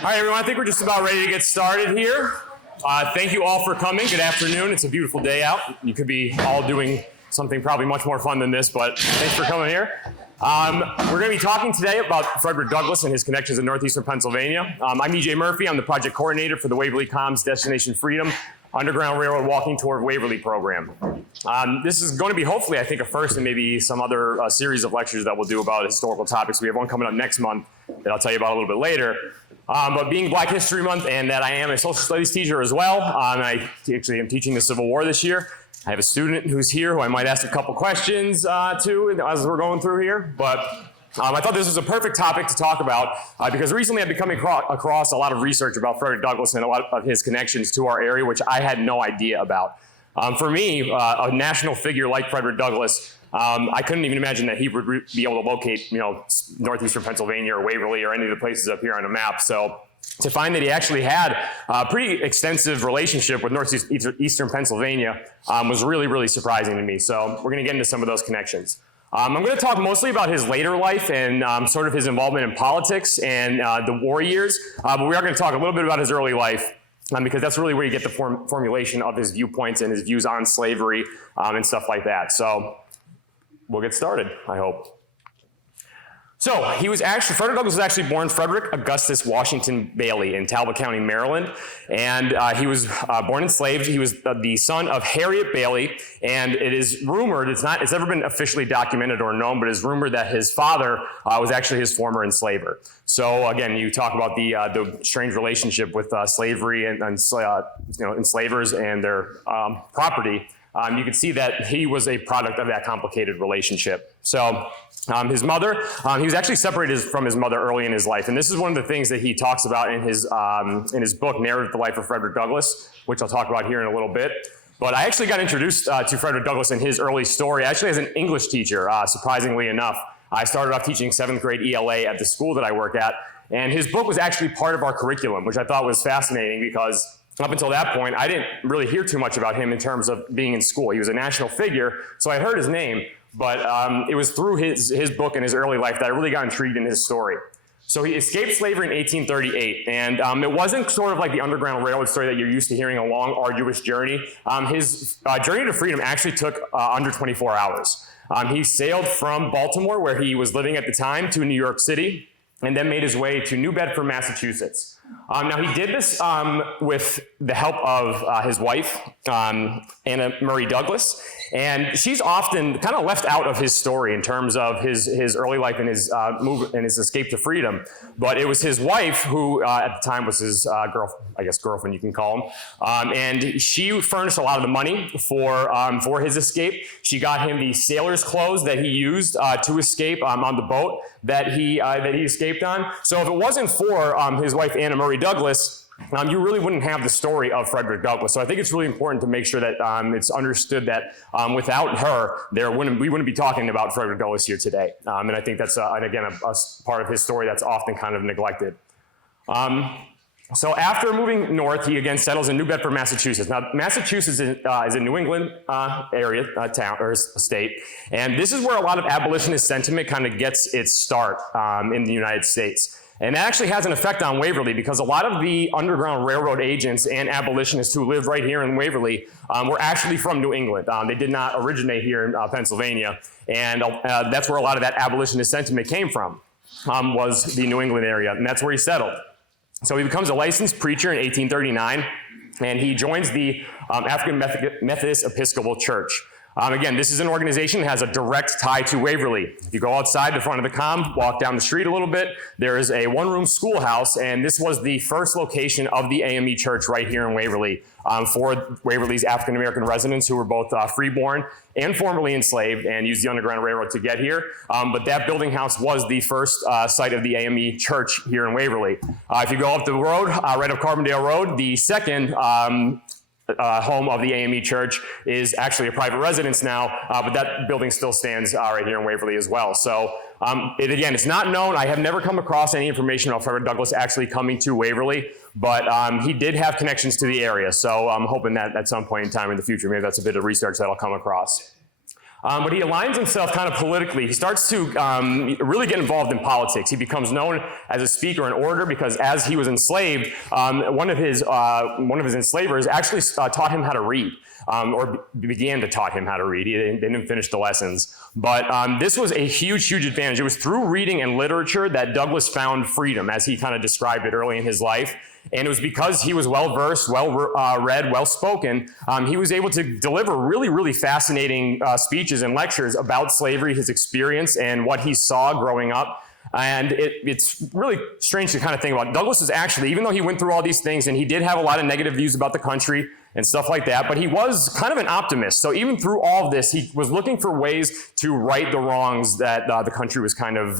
All right, everyone, I think we're just about ready to get started here. Thank you all for coming. Good afternoon. It's a beautiful day out. You could be all doing something probably much more fun than this, but thanks for coming here. We're going to be talking today about Frederick Douglass and his connections in northeastern Pennsylvania. I'm EJ Murphy. I'm the project coordinator for the Waverly Com's Destination Freedom Underground Railroad Walking Tour of Waverly program. This is going to be hopefully, I think, a first and maybe some other series of lectures that we'll do about historical topics. We have one coming up next month that I'll tell you about a little bit later. But being Black History Month and that I am a social studies teacher as well, I actually am teaching the Civil War this year. I have a student who's here who I might ask a couple questions to as we're going through here. But I thought this was a perfect topic to talk about because recently I've been coming across a lot of research about Frederick Douglass and a lot of his connections to our area, which I had no idea about. For me, a national figure like Frederick Douglass, I couldn't even imagine that he would be able to locate, northeastern Pennsylvania or Waverly or any of the places up here on a map. So to find that he actually had a pretty extensive relationship with northeastern Pennsylvania was really, really surprising to me. So we're going to get into some of those connections. I'm going to talk mostly about his later life and sort of his involvement in politics and the war years, but we are going to talk a little bit about his early life. Because that's really where you get the formulation of his viewpoints and his views on slavery and stuff like that. So we'll get started, I hope. So Frederick Douglass was actually born Frederick Augustus Washington Bailey in Talbot County, Maryland. And he was born enslaved. He was the son of Harriet Bailey. And it is rumored, it's never been officially documented or known, but it's rumored that his father was actually his former enslaver. So again, you talk about the strange relationship with slavery and enslavers and their property. You can see that he was a product of that complicated relationship. So his mother, he was actually separated from his mother early in his life. And this is one of the things that he talks about in his book, Narrative the Life of Frederick Douglass, which I'll talk about here in a little bit. But I actually got introduced to Frederick Douglass in his early story, actually as an English teacher, surprisingly enough. I started off teaching 7th grade ELA at the school that I work at. And his book was actually part of our curriculum, which I thought was fascinating because up until that point, I didn't really hear too much about him in terms of being in school. He was a national figure, so I heard his name, but it was through his book and his early life that I really got intrigued in his story. So he escaped slavery in 1838, and it wasn't sort of like the Underground Railroad story that you're used to hearing, a long, arduous journey. His journey to freedom actually took under 24 hours. He sailed from Baltimore, where he was living at the time, to New York City, and then made his way to New Bedford, Massachusetts. Now, he did this with the help of his wife, Anna Murray Douglass, and she's often kind of left out of his story in terms of his early life and his move and his escape to freedom. But it was his wife who, at the time, was his girlfriend, you can call him, and she furnished a lot of the money for his escape. She got him the sailor's clothes that he used to escape on the boat that he escaped on. So if it wasn't for his wife, Anna Murray Douglass, you really wouldn't have the story of Frederick Douglass. So I think it's really important to make sure that it's understood that without her, we wouldn't be talking about Frederick Douglass here today. And I think that's, again, a part of his story that's often kind of neglected. So after moving north, he again settles in New Bedford, Massachusetts. Now, Massachusetts is a New England area, town, or state, and this is where a lot of abolitionist sentiment kind of gets its start in the United States. And that actually has an effect on Waverly because a lot of the Underground Railroad agents and abolitionists who lived right here in Waverly were actually from New England. They did not originate here in Pennsylvania, and that's where a lot of that abolitionist sentiment came from, was the New England area, and that's where he settled. So he becomes a licensed preacher in 1839, and he joins the African Methodist Episcopal Church. Again, this is an organization that has a direct tie to Waverly. If you go outside the front of the comm, walk down the street a little bit, there is a one-room schoolhouse, and this was the first location of the AME Church right here in Waverly for Waverly's African-American residents who were both freeborn and formerly enslaved and used the Underground Railroad to get here. But that building house was the first site of the AME Church here in Waverly. If you go up the road, right up Carbondale Road, the second home of the AME Church is actually a private residence now, but that building still stands right here in Waverly as well. So again, it's not known. I have never come across any information about Frederick Douglass actually coming to Waverly, but he did have connections to the area. So I'm hoping that at some point in time in the future, maybe that's a bit of research that I'll come across. But he aligns himself kind of politically. He starts to really get involved in politics. He becomes known as a speaker and orator because as he was enslaved, one of his enslavers actually taught him how to read. Or began to taught him how to read. They didn't finish the lessons. But this was a huge, huge advantage. It was through reading and literature that Douglass found freedom, as he kind of described it early in his life. And it was because he was well-versed, well-read, well-spoken, he was able to deliver really, really fascinating speeches and lectures about slavery, his experience, and what he saw growing up. And it's really strange to kind of think about. Douglass is actually, even though he went through all these things, and he did have a lot of negative views about the country and stuff like that, but he was kind of an optimist. So even through all of this, he was looking for ways to right the wrongs that the country was kind of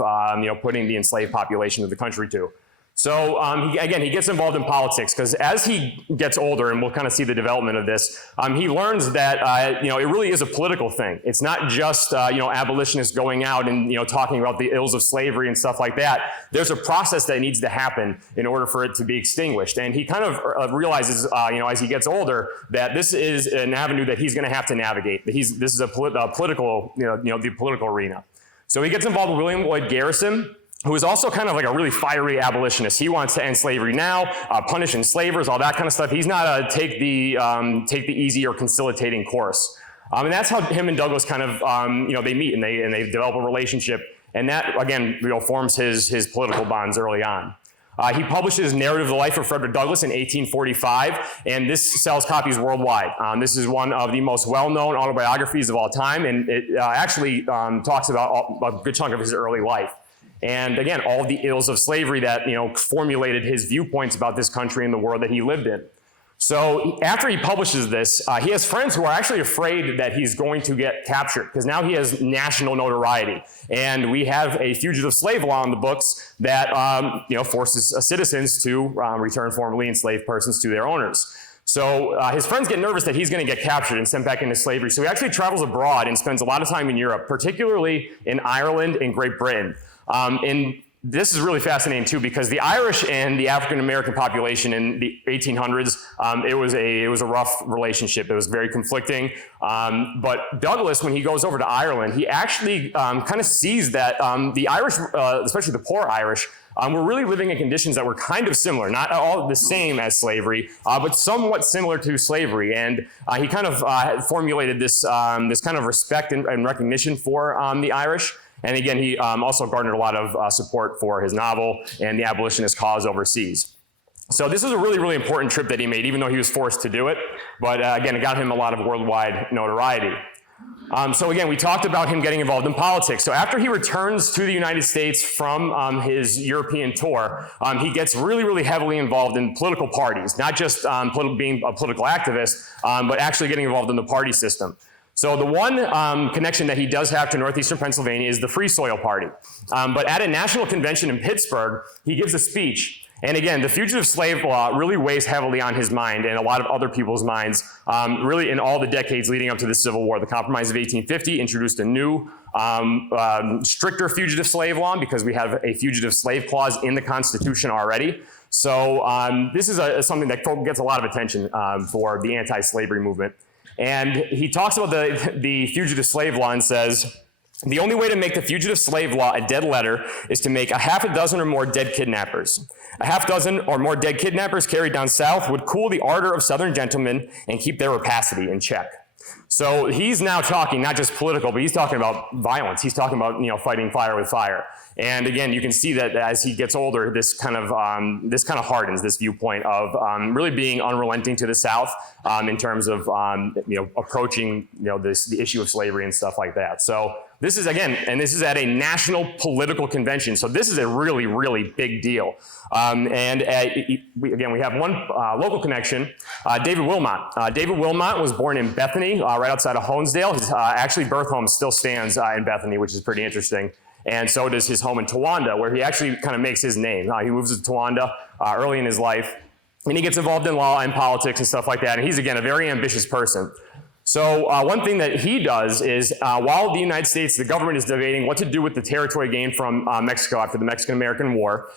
putting the enslaved population of the country to. So he gets involved in politics because as he gets older, and we'll kind of see the development of this, he learns that it really is a political thing. It's not just abolitionists going out and talking about the ills of slavery and stuff like that. There's a process that needs to happen in order for it to be extinguished. And he kind of realizes, as he gets older, that this is an avenue that he's going to have to navigate. This is a political, the political arena. So he gets involved with William Lloyd Garrison, who is also kind of like a really fiery abolitionist. He wants to end slavery now, punish enslavers, all that kind of stuff. He's not a take the easy or conciliating course. And that's how him and Douglass kind of, they meet and they develop a relationship. And that, again, forms his political bonds early on. He publishes Narrative of the Life of Frederick Douglass in 1845, and this sells copies worldwide. This is one of the most well-known autobiographies of all time, and it actually talks about a good chunk of his early life. And again, all of the ills of slavery that formulated his viewpoints about this country and the world that he lived in. So after he publishes this, he has friends who are actually afraid that he's going to get captured because now he has national notoriety. And we have a fugitive slave law in the books that forces citizens to return formerly enslaved persons to their owners. So his friends get nervous that he's going to get captured and sent back into slavery. So he actually travels abroad and spends a lot of time in Europe, particularly in Ireland and Great Britain. And this is really fascinating too, because the Irish and the African American population in the 1800s, it was a rough relationship. It was very conflicting. But Douglass, when he goes over to Ireland, he actually kind of sees that the Irish, especially the poor Irish, were really living in conditions that were kind of similar, not all the same as slavery, but somewhat similar to slavery. And he kind of formulated this kind of respect and recognition for the Irish. And again, he also garnered a lot of support for his novel and the abolitionist cause overseas. So this is a really, really important trip that he made, even though he was forced to do it. But again, it got him a lot of worldwide notoriety. So again, we talked about him getting involved in politics. So after he returns to the United States from his European tour, he gets really, really heavily involved in political parties, not just being a political activist, but actually getting involved in the party system. So the one connection that he does have to northeastern Pennsylvania is the Free Soil Party. But at a national convention in Pittsburgh, he gives a speech. And again, the fugitive slave law really weighs heavily on his mind and a lot of other people's minds, really in all the decades leading up to the Civil War. The Compromise of 1850 introduced a new, stricter fugitive slave law because we have a fugitive slave clause in the Constitution already. So this is something that gets a lot of attention for the anti-slavery movement. And he talks about the fugitive slave law and says, the only way to make the fugitive slave law a dead letter is to make a half a dozen or more dead kidnappers. A half dozen or more dead kidnappers carried down south would cool the ardor of Southern gentlemen and keep their rapacity in check. So he's now talking not just political, but he's talking about violence. He's talking about fighting fire with fire. And again, you can see that as he gets older, this kind of hardens this viewpoint of really being unrelenting to the South in terms of approaching the issue of slavery and stuff like that. So this is this is at a national political convention. So this is a really, really big deal. We have one local connection, David Wilmot. David Wilmot was born in Bethany, right outside of Honesdale. His actually birth home still stands in Bethany, which is pretty interesting. And so does his home in Towanda, where he actually kind of makes his name. He moves to Towanda early in his life, and he gets involved in law and politics and stuff like that. And he's, again, a very ambitious person. So one thing that he does is, while the United States, the government is debating what to do with the territory gained from Mexico after the Mexican-American War,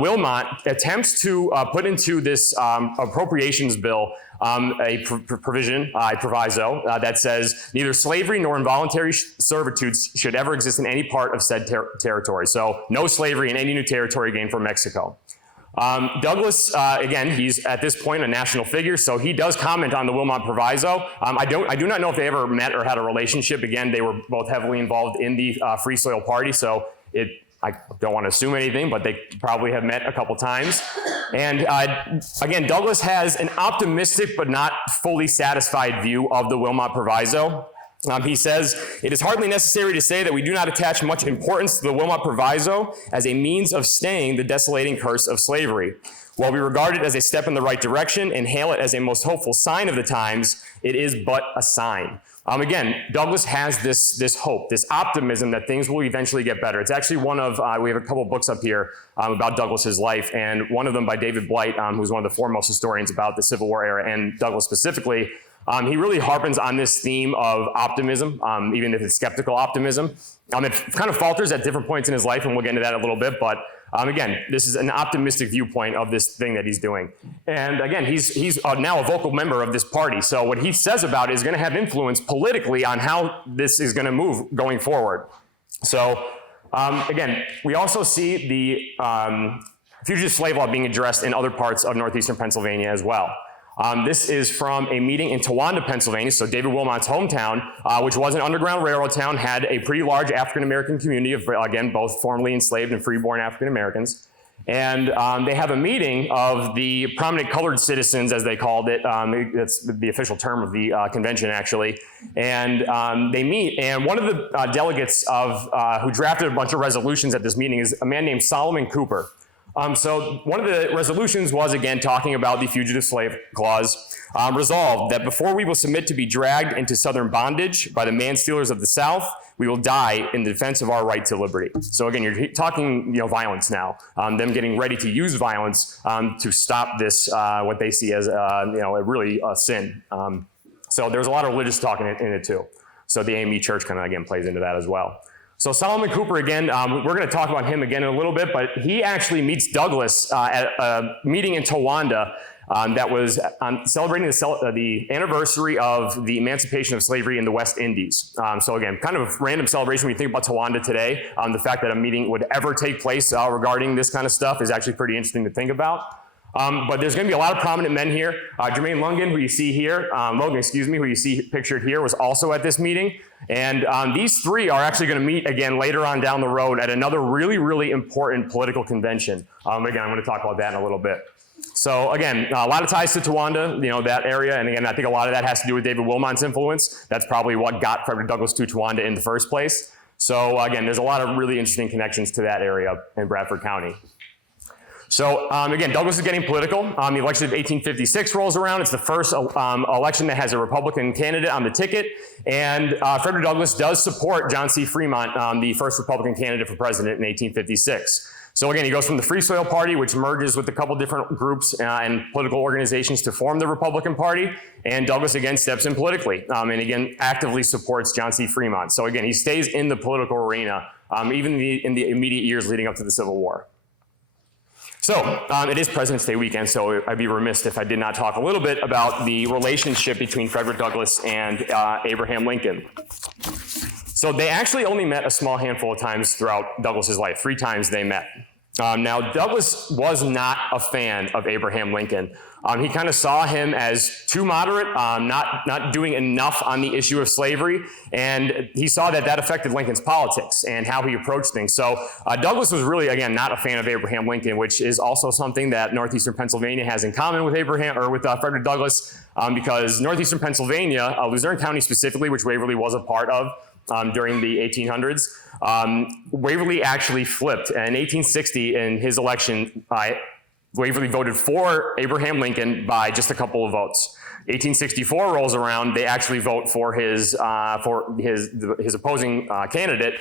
Wilmot attempts to put into this appropriations bill a proviso that says neither slavery nor involuntary servitude should ever exist in any part of said territory. So no slavery in any new territory gained from Mexico. Douglass, again, he's at this point a national figure, so he does comment on the Wilmot Proviso. I do not know if they ever met or had a relationship. Again, they were both heavily involved in the Free Soil Party, so I don't want to assume anything, but they probably have met a couple times. And again, Douglass has an optimistic but not fully satisfied view of the Wilmot Proviso. He says, it is hardly necessary to say that we do not attach much importance to the Wilmot Proviso as a means of staying the desolating curse of slavery. While we regard it as a step in the right direction and hail it as a most hopeful sign of the times, it is but a sign. Again, Douglass has this hope, this optimism that things will eventually get better. It's actually one of, we have a couple books up here about Douglass's life, and one of them by David Blight, who's one of the foremost historians about the Civil War era and Douglass specifically. He really harpens on this theme of optimism, even if it's skeptical optimism. It kind of falters at different points in his life, and we'll get into that a little bit, but again, this is an optimistic viewpoint of this thing that he's doing. And again, he's now a vocal member of this party, so what he says about it is going to have influence politically on how this is going to move going forward. So again, we also see the fugitive slave law being addressed in other parts of northeastern Pennsylvania as well. This is from a meeting in Towanda, Pennsylvania, so David Wilmot's hometown, which was an Underground Railroad town, had a pretty large African-American community of, again, both formerly enslaved and freeborn African-Americans. And they have a meeting of the prominent colored citizens, as they called it. That's the official term of the convention, actually. And they meet, and one of the delegates who drafted a bunch of resolutions at this meeting is a man named Solomon Cooper. So one of the resolutions was, again, talking about the Fugitive Slave Clause, resolved that before we will submit to be dragged into Southern bondage by the man-stealers of the South, we will die in defense of our right to liberty. So again, you're talking, violence now, them getting ready to use violence to stop this, what they see as, really a sin. So there's a lot of religious talk in it too. So the AME Church kind of, again, plays into that as well. So Solomon Cooper, again, we're going to talk about him again in a little bit, but he actually meets Douglass at a meeting in Towanda that was celebrating the anniversary of the emancipation of slavery in the West Indies. So again, kind of a random celebration when you think about Towanda today. The fact that a meeting would ever take place regarding this kind of stuff is actually pretty interesting to think about. But there's going to be a lot of prominent men here. Jermaine Logan, who you see here, who you see pictured here, was also at this meeting. And these three are actually going to meet again later on down the road at another really, really important political convention. Again, I'm going to talk about that in a little bit. So again, a lot of ties to Towanda, that area. And again, I think a lot of that has to do with David Wilmot's influence. That's probably what got Frederick Douglass to Towanda in the first place. So again, there's a lot of really interesting connections to that area in Bradford County. So again, Douglass is getting political. The election of 1856 rolls around. It's the first election that has a Republican candidate on the ticket. And Frederick Douglass does support John C. Fremont, the first Republican candidate for president in 1856. So again, he goes from the Free Soil Party, which merges with a couple different groups and political organizations to form the Republican Party. And Douglass again steps in politically and again actively supports John C. Fremont. So again, he stays in the political arena, even in the immediate years leading up to the Civil War. So it is President's Day weekend, so I'd be remiss if I did not talk a little bit about the relationship between Frederick Douglass and Abraham Lincoln. So they actually only met a small handful of times throughout Douglass's life. 3 times they met. Now, Douglass was not a fan of Abraham Lincoln. He kind of saw him as too moderate, not doing enough on the issue of slavery, and he saw that affected Lincoln's politics and how he approached things. So Douglass was really, again, not a fan of Abraham Lincoln, which is also something that northeastern Pennsylvania has in common with Frederick Douglass, because northeastern Pennsylvania, Luzerne County specifically, which Waverly was a part of during the 1800s, Waverly actually flipped. In 1860, in his election, Waverly voted for Abraham Lincoln by just a couple of votes. 1864 rolls around, they actually vote for his opposing candidate,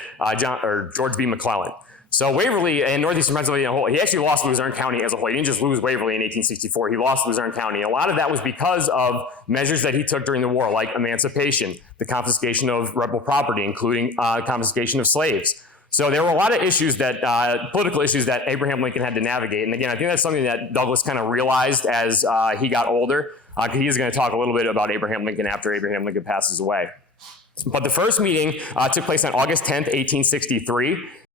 George B. McClellan. So Waverly and northeastern Pennsylvania, he actually lost Luzerne County as a whole. He didn't just lose Waverly in 1864, he lost Luzerne County. A lot of that was because of measures that he took during the war, like emancipation, the confiscation of rebel property, including confiscation of slaves. So there were a lot of issues political issues that Abraham Lincoln had to navigate. And again, I think that's something that Douglass kind of realized as he got older. He is going to talk a little bit about Abraham Lincoln after Abraham Lincoln passes away. But the first meeting took place on August 10th, 1863.